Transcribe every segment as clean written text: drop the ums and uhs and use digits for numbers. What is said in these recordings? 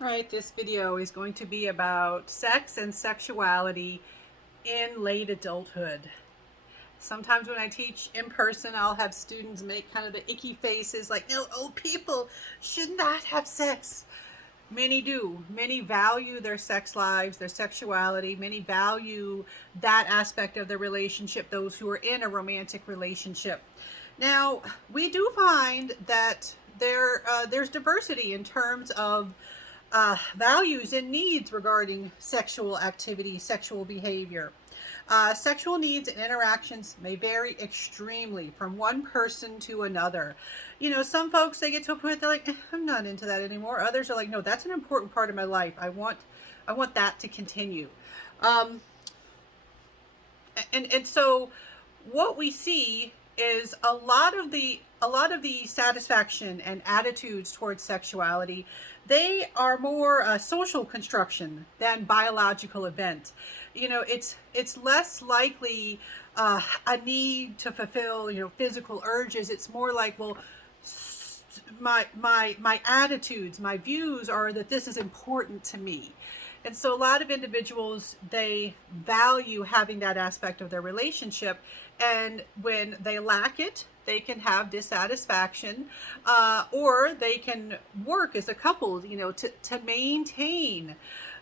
Right, this video is going to be about sex and sexuality in late adulthood. Sometimes when I teach in person, I'll have students make kind of the icky faces like, no, old people should not have sex. Many do. Many value their sex lives, their sexuality. Many value that aspect of their relationship, those who are in a romantic relationship. Now, we do find that there's diversity in terms of values and needs regarding sexual activity, sexual behavior. Sexual needs and interactions may vary extremely from one person to another. You know, some folks, they get to a point they're like, I'm not into that anymore. Others are like, no, that's an important part of my life. I want that to continue. Um, and so what we see is a lot of the satisfaction and attitudes towards sexuality, they are more a social construction than biological event. You know, it's less likely a need to fulfill, you know, physical urges. It's more like, well, my attitudes, my views are that this is important to me. And so a lot of individuals, they value having that aspect of their relationship, and when they lack it, they can have dissatisfaction, or they can work as a couple, you know, to maintain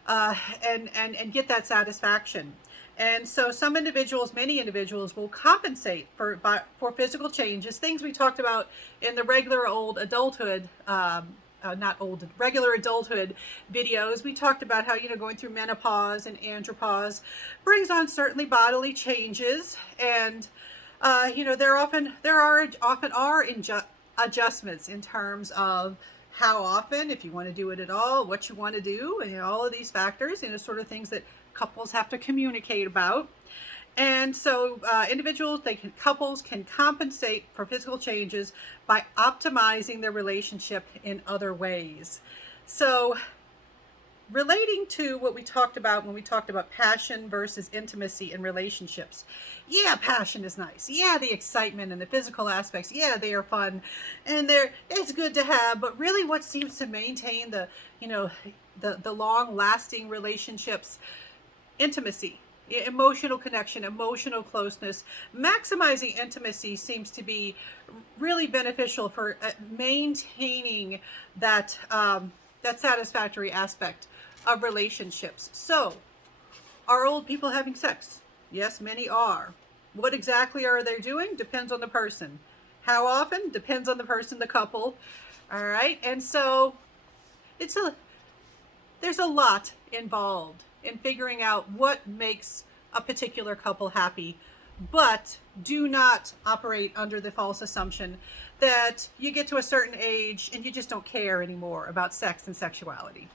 and get that satisfaction. And so some individuals, many individuals, will compensate for physical changes, things we talked about in the regular old adulthood, not old, regular adulthood videos. We talked about how, you know, going through menopause and andropause brings on certainly bodily changes, and you know, there are often adjustments in terms of how often, if you want to do it at all, what you want to do, and, you know, all of these factors, you know, sort of things that couples have to communicate about. And so couples can compensate for physical changes by optimizing their relationship in other ways. So relating to what we talked about when we talked about passion versus intimacy in relationships. Yeah, passion is nice. Yeah, the excitement and the physical aspects, yeah, they are fun, and it's good to have, but really what seems to maintain the, you know, the long lasting relationships, intimacy, emotional connection, emotional closeness. Maximizing intimacy seems to be really beneficial for maintaining that satisfactory aspect of relationships. So, are old people having sex? Yes, many are. What exactly are they doing? Depends on the person. How often? Depends on the person, the couple. All right, and so it's a there's a lot involved in figuring out what makes a particular couple happy, but do not operate under the false assumption that you get to a certain age and you just don't care anymore about sex and sexuality.